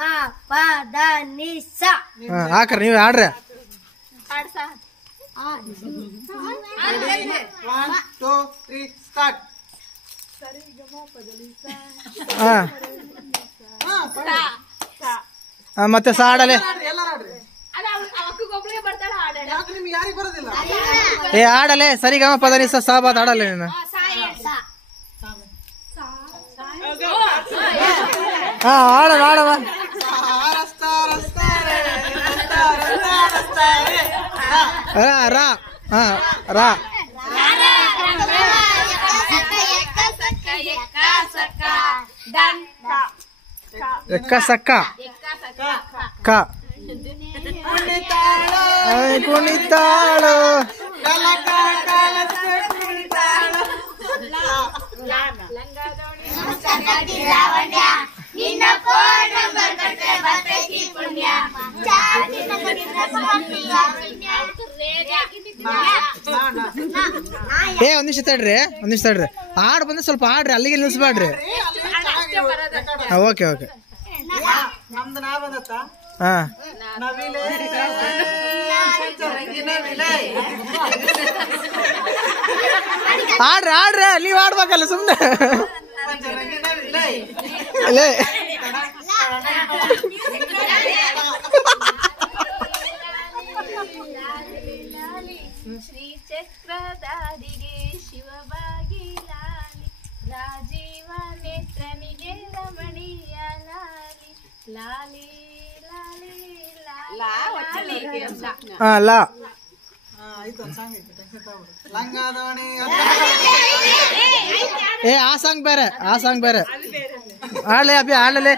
ಮ ಪ ದ ನಿ ಸ. ಹಾಕ್ರಿ ನೀವೇ ಆಡ್ರಿ. 1 2 3 ಸ್ಟಾರ್ಟ್. ಮತ್ತೆ ಸ ಆಡಲೆ. ಏ ಆಡಲೆ ಸರಿಗಮ ಪದ ನಿ ಸ ಬಾತ್ ಆಡಲೆ ನೀನು. ಆಡವ ಆಡವ. ರಾ ರಾ ಎಕ್ಕ ಸಕ್ಕ ಕ ಕುಣಿತಾಳು. ಏ ಒಂದ್ ನಿಮಿಷ ತಡ್ರಿ ಹಾಡ್ ಬಂದ್ರೆ ಸ್ವಲ್ಪ ಆಡ್ರಿ, ಅಲ್ಲಿಗೆ ನಿಲ್ಸ್ಬೇಡ್ರಿ. Okay okay. ಹಾ ಆಡ್ರಿ ನೀವ್ ಆಡ್ಬೇಕಲ್ಲ ಸುಮ್ನೆ. ಶ್ರೀ ಚಕ್ರಧಾರಿಗೆ ಶಿವಭಾಗಿ ಲಾಲಿ, ರಾಜೀವ ನೇತ್ರನಿಗೆ ರಮಣೀಯ ಲಾಲಿ, ಲಾಲಿ ಲಾಲಿ ಲಾ. ಏ ಆ ಸಾಂಗ್ ಬೇರೆ ಆಡ್ಲೆ ಅಭಿ ಆಡಲೆ.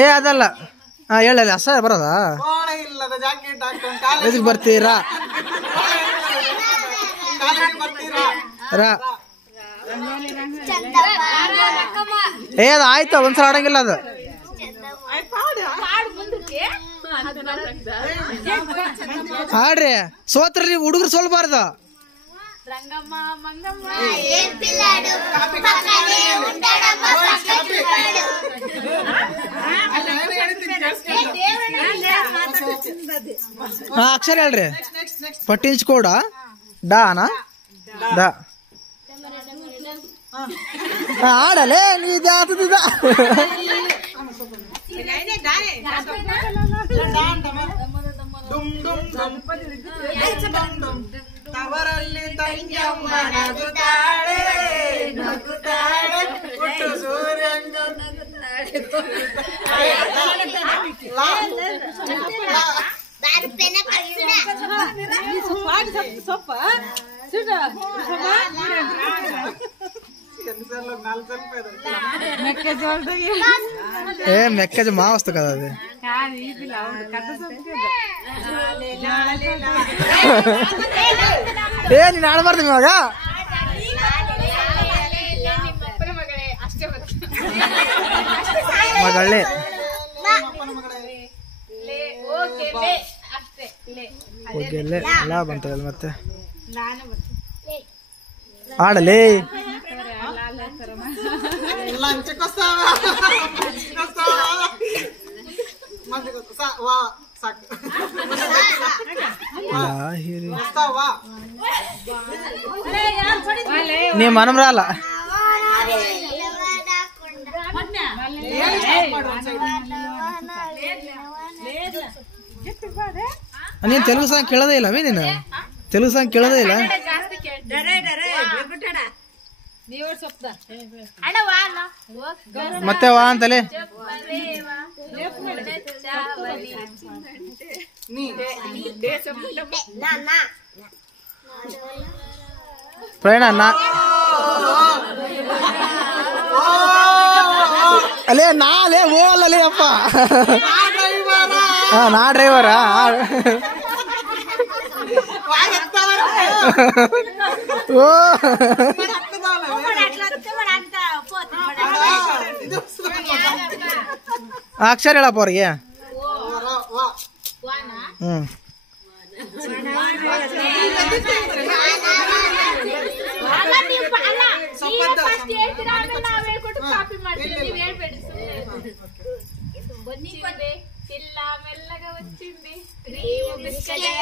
ಏ ಅದಲ್ಲ. ಹೇಳಲ್ಲ ಅಷ್ಟ ಬರೋದಾ? ಇದಕ್ಕೆ ಬರ್ತೀರಾ ಏ ಅದು ಆಯ್ತಾ ಒಂದ್ಸಲ ಆಡಂಗಿಲ್ಲ ಅದು. ಹಾಡ್ರಿ ಸೋತ್ರ ನೀವು ಹುಡುಗರು ಸೋಲ್ಬಾರ್ದು. ಅಕ್ಷರ ಹೇಳ್ರಿ. ಪಟ್ಟಿಂಚ್ಕೋಡ ಡಾನಾ ದ ಆಡಲೇ ನೀ ಜಾತದ. ತವರಲ್ಲಿ ತಂಗ್ಯಮ್ಮ ನಗುತ್ತಾಳೆ ನಗುತ್ತಾಳೆ ಹುಟ್ಟು ಸೂರ್ಯಂಗ ఏ మెక్కజ మా వస్తు కదా అది ఏ ನೀನು ಆಡಬಾರ್ದು ಇವಾಗ ಮಗಳೇ ಹೋಗಲೇ ಲಾ ಬಂತಲ್ಲ ಮತ್ತೆ ಆಡಲೇ ಲಂಚಕ್ಕೋಸ್ಕರ ನೀ ಮನಮ್ರಲ್ಲ ನೀನ್ ತೆಲುಗು ಸಾಂಗ್ ಕೇಳೋದೇ ಇಲ್ಲ ನೀನು ತೆಲುಗು ಸಾಂಗ್ ಕೇಳೋದೇ ಇಲ್ಲ ಮತ್ತೆ ವಾ ಅಂತಲೇ ಪ್ರಯಾಣ ಅಲ್ಲೇ ನಾಲೇ ಓಲೇ ಅಪ್ಪ ನಾ ಡ್ರೈವರಾ ಓ ಅಕ್ಷರ ಹೇಳಪ್ಪ ಅವ್ರಿಗೆ ಹ್ಮ್ ಫಸ್ಟ್ ಹೇಳ್ತೀರಾ ಆಮೇಲೆ ನಾವ್ ಹೇಳ್ಕೊಟ್ಟು ಕಾಪಿ ಮಾಡ್ತೀವಿ ನೀವ್ ಹೇಳ್ಬೇಡಿ ಸುಮ್ಮನೆ ಬನ್ನಿದೆ ಇಲ್ಲ ಮೆಲ್ಲಗ వచ్చింది ನೀವು ಬಿಸ್ಕಡೆ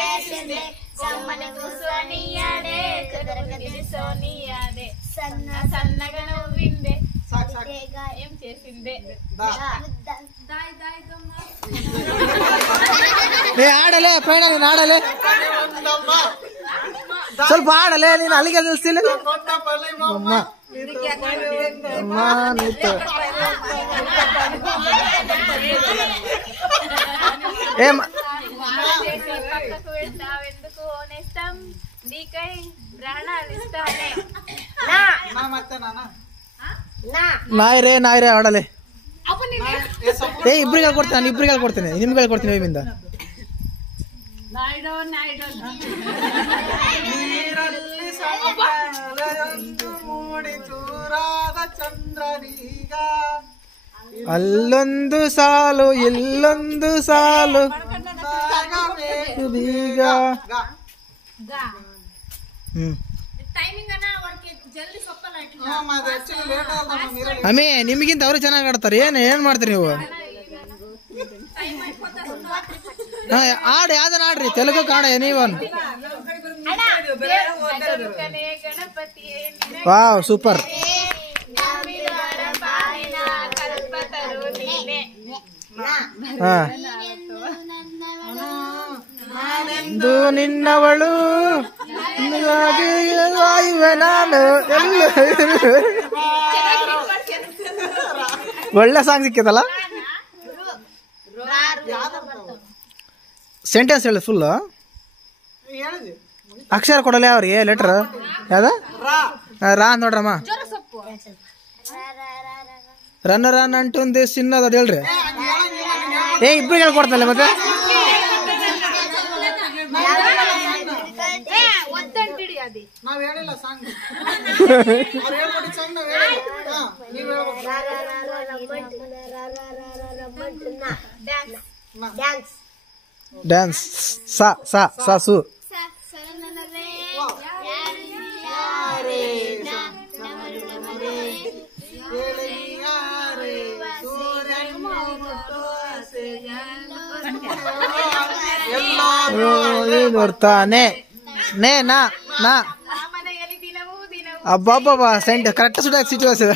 ಸಮ್ಮನೆ ಕುಸೋನಿಯಾಡೆ ಕದರಕದಿ ಸೋನಿಯಾಡೆ ಸಣ್ಣగా నవ్విందే ఏం చేసిందే దాయ్ దాయ్ దమ్మ ಏ ಆಡಲೆ ಪ್ರಯಾಣ ನೀನು ಆಡಲೆ ಸ್ವಲ್ಪ ಆಡಲೆ ನೀನು ಅಲ್ಲಿಗೆ ನಿಲ್ಸಿಲ್ಲ ಅಮ್ಮ ಅಮ್ಮ ನಿಂತು ఏ పక్కకు వెళ్తావెందుకు నేస్తం నీకై ప్రాణాలు ఇస్తానే ನಾಯ್ರೆ ನಾಯ್ರೆ ಆಡಲೆ ಏ ಇಬ್ರಿಗೆ ಹೇಳ್ಕೊಡ್ತೀನಿ ನಾನು ಇಬ್ರಿಗೆ ಹೇಳ್ಕೊಡ್ತೀನಿ ನಿಮ್ಗೆ ಹೇಳ್ಕೊಡ್ತೀನಿ ವಿಮಿಂದ ನೀರಲ್ಲಿ ಸಮುದ್ರದೊಂದು ಮೂಡಿ ಚೂರಾದ ಚಂದ್ರನೀಗ ಅಲ್ಲೊಂದು ಸಾಲು ಇಲ್ಲೊಂದು ಸಾಲು ಬೀಗ ಅಮ್ಮಿ ನಿಮಗಿಂತ ಅವ್ರು ಚೆನ್ನಾಗಿ ಆಡ್ತಾರೆ ಏನ್ ಮಾಡ್ತೀರಿ ನೀವು ಆಡಿ ಯಾವ್ದನ್ನ ಆಡ್ರಿ ತೆಲುಗು ಕಾಣ ನೀವನ್ ವಾವ್ ಸೂಪರ್ ಇದು ನಿನ್ನವಳು ವಾಯುವೆ ನಾನು ಒಳ್ಳೆ ಸಾಂಗ್ ಸಿಕ್ಕಿದಲ್ಲ ಸೆಂಟೆನ್ಸ್ ಹೇಳಿ ಫುಲ್ ಅಕ್ಷರ ಕೊಡಲ್ಲ ಅವ್ರಿಗೆ ಲೆಟರ್ ಯಾವ್ದ ರಾ ನೋಡ್ರಮ್ಮ ರನ್ ರನ್ ಅಂಟುಂದು ಸಿನ್ನದ ಅದ ಹೇಳ್ರಿ ಏ ಇಬ್ರಿಗೆ ಹೇಳ್ಕೊಡ್ತಲ್ಲ ಮತ್ತೆ ನಾವ್ ಹೇಳಿಲ್ಲ ಸಾಂಗ್ ಸಾಂಗ್ ನೀವು ಡ್ಯಾನ್ಸ್ ಸಾ ಸಾ ಸಾ ಸು ನೋಡ್ತಾನೆ ನೇ ನಾ ನಾ ಅಬ್ಬಬ್ಬ ಸೆಂಟ್ ಕರೆಕ್ಟ್ ಸುಡ ಸಿಚುವೇಶನ್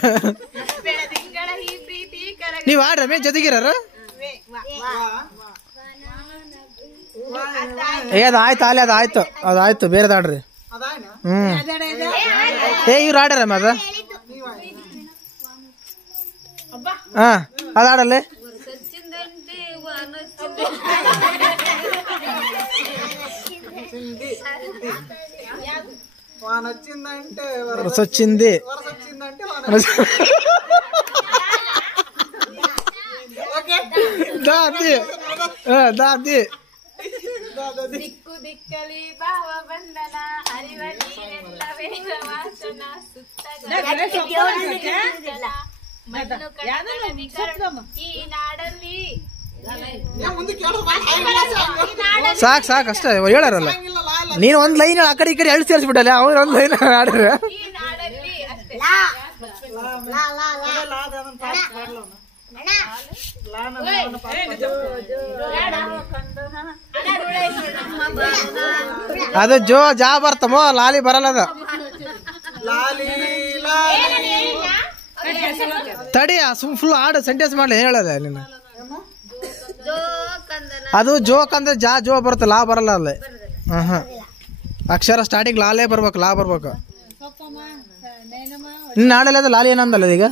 ನೀವ್ ಆಡ್ರ ಮೇ ಜೊತೆಗಿರ ಏ ಅದ ಆಯ್ತು ಅಲ್ಲಿ ಅದಾಯ್ತು ಅದಾಯ್ತು ಬೇರೆದಾಡ್ರಿ ಏ ಇವ್ರು ಆಡ್ಯಾರ ಅದ ಹಾ ಅದಾಡಲ್ಲೇ వానొచ్చిందంటే వరసొచ్చింది వరసొచ్చిందంటే దాది ದಿಕ್ಕು ದಿಕ್ಕಲಿ ಭಾವ ಬಂಧನ ಅರಿವ ನೀರೆಲ್ಲ ವೇದ ವಾಸನ ಮಣ್ಣು ಕಟ್ಟಡ ಈ ನಾಡಲ್ಲಿ ಸಾಕ್ ಸಾಕ್ ಅಷ್ಟೇ ಹೇಳಾರಲ್ಲ ನೀನ್ ಒಂದ್ ಲೈನ್ ಆ ಕಡೆ ಈ ಕಡೆ ಎಳ್ ಸೇರಿಸ್ಬಿಟ್ಟಲ್ಲ ಅವ್ರು ಒಂದ್ ಲೈನ್ ಆಡ್ರ ಅದು ಜೋ ಜಾ ಬರ್ತಮೋ ಲಾಲಿ ಬರಲ್ಲ ಅದ ತಡಿ ಫುಲ್ ಆಡು ಸೆಂಟೆನ್ಸ್ ಮಾಡ್ಲಿ ಹೇಳದ ನಿನ್ನ ಅದು ಜೋಕ್ ಅಂದ್ರೆ ಜಾ ಜೋ ಬರುತ್ತೆ ಲಾ ಬರಲ್ಲ ಅಲ್ಲೇ ಅಕ್ಷರ ಸ್ಟಾರ್ಟಿಂಗ್ ಲಾಲೇ ಬರ್ಬೇಕು ಲಾ ಬರ್ಬೇಕು ನಿನ್ನ ಆಡಲ್ಲ ಅದು ಲಾಲಿ ಏನಂದಲ್ಲ ಈಗ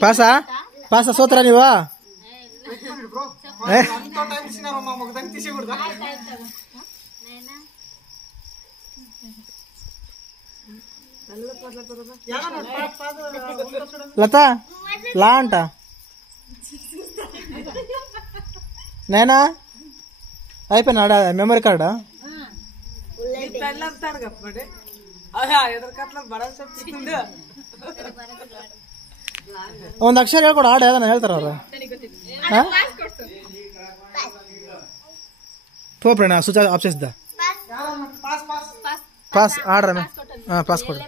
ಪಾಸಾ ಪಾಸ ಸೋತ್ರ ನೀವಾ లతా లా అంట నేనా అయిపోయినాడా మెమరీ కార్డా ಒಂದ್ ಅಕ್ಷರ ಹೇಳ್ಕೊಡು ಹಾಡು ಯಾವ್ದಾನ ಹೇಳ್ತಾರ ಅವ್ರು ತೋಪ್ರೇಣ ಸುಚ ಆಪ್ಸಿಸ್ದ ಪಾಸ್ ಆಡ್ರ ಪಾಸ್ ಕೊಡ್ರಿ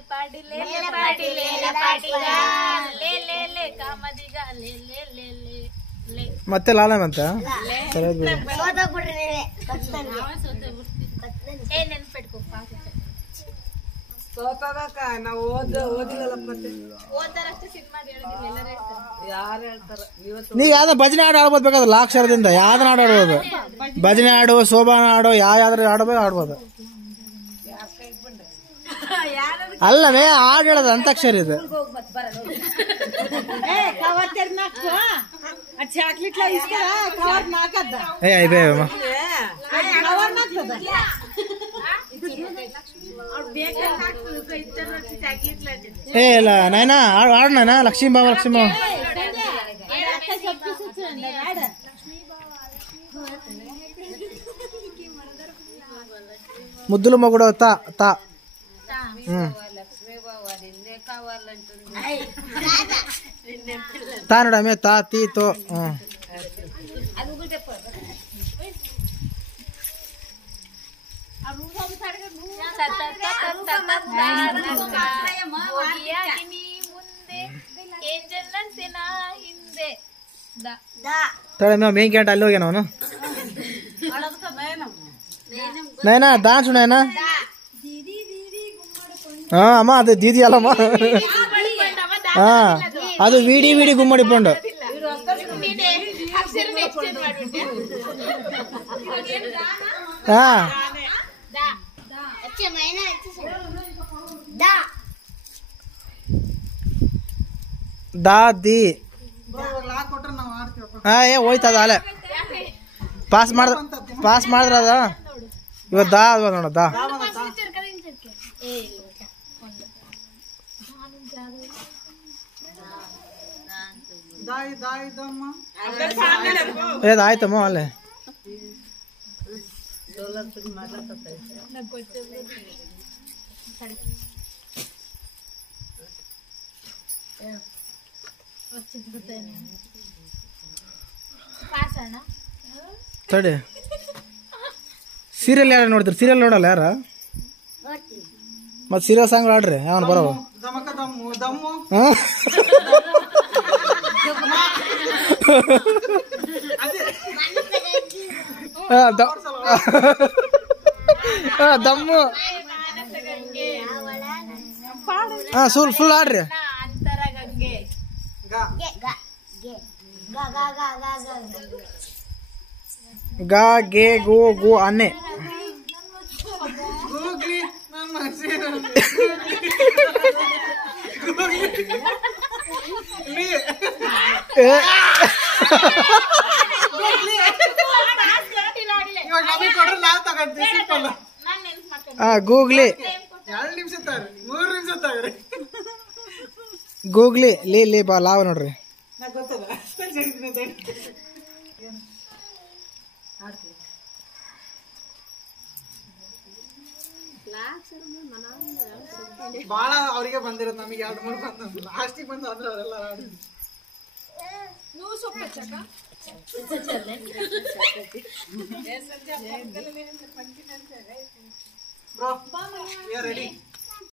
ಮತ್ತೆ ಲಾಲಮ್ ಅಂತ ಸರಿ ನೀ ಯಾವ್ದ ಭಜನೆ ಹಾಡು ಆಡ್ಬೋದು ಬೇಕಾದ್ರೆ ಲಾಕ್ಷರದಿಂದ ಯಾವ್ದನ್ನ ಹಾಡು ಆಡ್ಬೋದು ಭಜನೆ ಹಾಡು ಶೋಭಾನ ಹಾಡು ಯಾವ್ದಾದ್ರು ಆಡ್ಬೇಕು ಆಡ್ಬೋದು ಅಲ್ಲವೇ ಹಾಡು ಹೇಳೋದು ಅಂತಾಕ್ಷರಿ ಇದು ಏ ಇಲ್ಲ ನೈನಾ ಹಾಡು ನೈನಾ ಲಕ್ಷ್ಮೀ ಬಾವ ముద్దుల మొగుడు తా తా తానుడు ఆమె తా తీతో ಮೇನ್ ಕ್ಯಾಂಟ್ ಅಲ್ಲಿ ಹೋಗ್ಯಾನ ಅವನು ನೈನಾ ದಾನ್ಸು ನೈನಾ ಅಮ್ಮ ಅದು ದೀದಿ ಅಲ್ಲಮ್ಮ ಅದು ವಿಡಿ ವಿಡಿ ಗುಮ್ಮಡಿಕೊಂಡು ದಾದಿ ಏ ಹೋಯ್ತದ ಅಲ್ಲೇ ಪಾಸ್ ಮಾಡಿದ್ರ ಅದ ಇವತ್ತು ದಾ ಅಲ್ವಾ ನೋಡ ದಾ ಆಯ್ತಮ್ಮ ಅಲ್ಲೇ ತಡಿ ಸೀರಿಯಲ್ ಯಾರು ನೋಡ್ತೀರಿ ಸೀರಿಯಲ್ ನೋಡಲ್ಲ ಯಾರ ಮತ್ತೆ ಸೀರಿಯಲ್ ಸಾಂಗ್ ಆಡ್ರಿ ಯಾವನ್ ಬರೋ ದಮ್ಮು ಫುಲ್ ಆಡ್ರಿ गा गे गो गो अन्ने ಗೂಗ್ಲಿ ಗೂಗ್ಲಿ ಲೇ ಬಾ ಲಾವ ನೋಡ್ರಿ ಬಾಳ ಅವ್ರಿಗೆ ಬಂದಿರೋದು ನಮಗೆ 2-3 ಬಂದ ಲಾಸ್ಟಿಗೆ ಬಂದು ಅಂದ್ರೆ ಅವರೆಲ್ಲ ಬ್ರೋ ವಿ ಆರ್ ರೆಡಿ